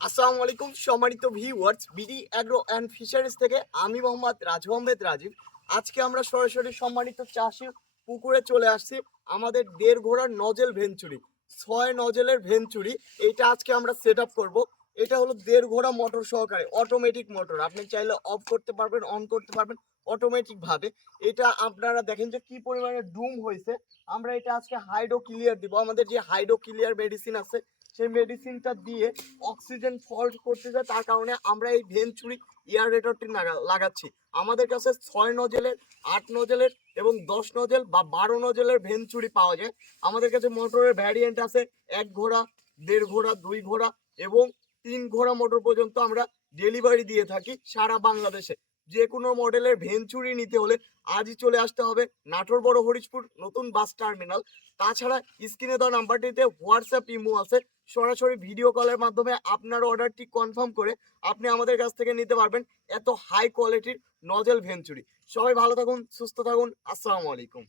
আসসালামু আলাইকুম সম্মানিত viewers, BD agro and fisheries থেকে আমি মোহাম্মদ রাজু আহমেদ রাজীব। আজকে আমরা সরাসরি সম্মানিত চাষির পুকুরে চলে আসছি। আমাদের 1.5 ঘোড়ার নজেল ভেঞ্চুরি, 6 নজেলের ভেঞ্চুরি, এইটা আজকে আমরা সেট আপ করবো। এটা হলো 1.5 ঘোড়া মোটর সহকারে অটোমেটিক মোটর, আপনি চাইলে অফ করতে পারবেন, অন করতে পারবেন অটোমেটিক ভাবে। এটা আপনারা দেখেন যে কি পরিমাণে ডুম হয়েছে। আমরা এটা আজকে হাইড্রো ক্লিয়ার দিব। আমাদের যে হাইড্রো ক্লিয়ার মেডিসিন আছে সেই মেডিসিনটা দিয়ে অক্সিজেন ফল্ট করতে যায়, তার কারণে আমরা এই ভেঞ্চুরি এয়ারেটরটি লাগাচ্ছি। আমাদের কাছে 6 নজেলের, 8 নজেলের এবং 10 নজেল বা 12 নজেলের ভেঞ্চুরি পাওয়া যায়। আমাদের কাছে মোটরের ভ্যারিয়েন্ট আছে 1 ঘোড়া, 1.5 ঘোড়া, 2 ঘোড়া এবং 3 ঘোড়া মোটর পর্যন্ত আমরা ডেলিভারি দিয়ে থাকি সারা বাংলাদেশে। যে কোনো মডেলের ভেঞ্চুরি নিতে হলে আজই চলে আসতে হবে নাটোর বড় হরিশপুর নতুন বাস টার্মিনাল। তাছাড়া স্ক্রিনে দেওয়া নাম্বারটিতে হোয়াটসঅ্যাপ ইমো আছে, সরাসরি ভিডিও কলের মাধ্যমে আপনার অর্ডারটি কনফার্ম করে আপনি আমাদের কাছ থেকে নিতে পারবেন এত হাই কোয়ালিটির নজেল ভেঞ্চুরি। সবাই ভালো থাকুন, সুস্থ থাকুন, আসসালামু আলাইকুম।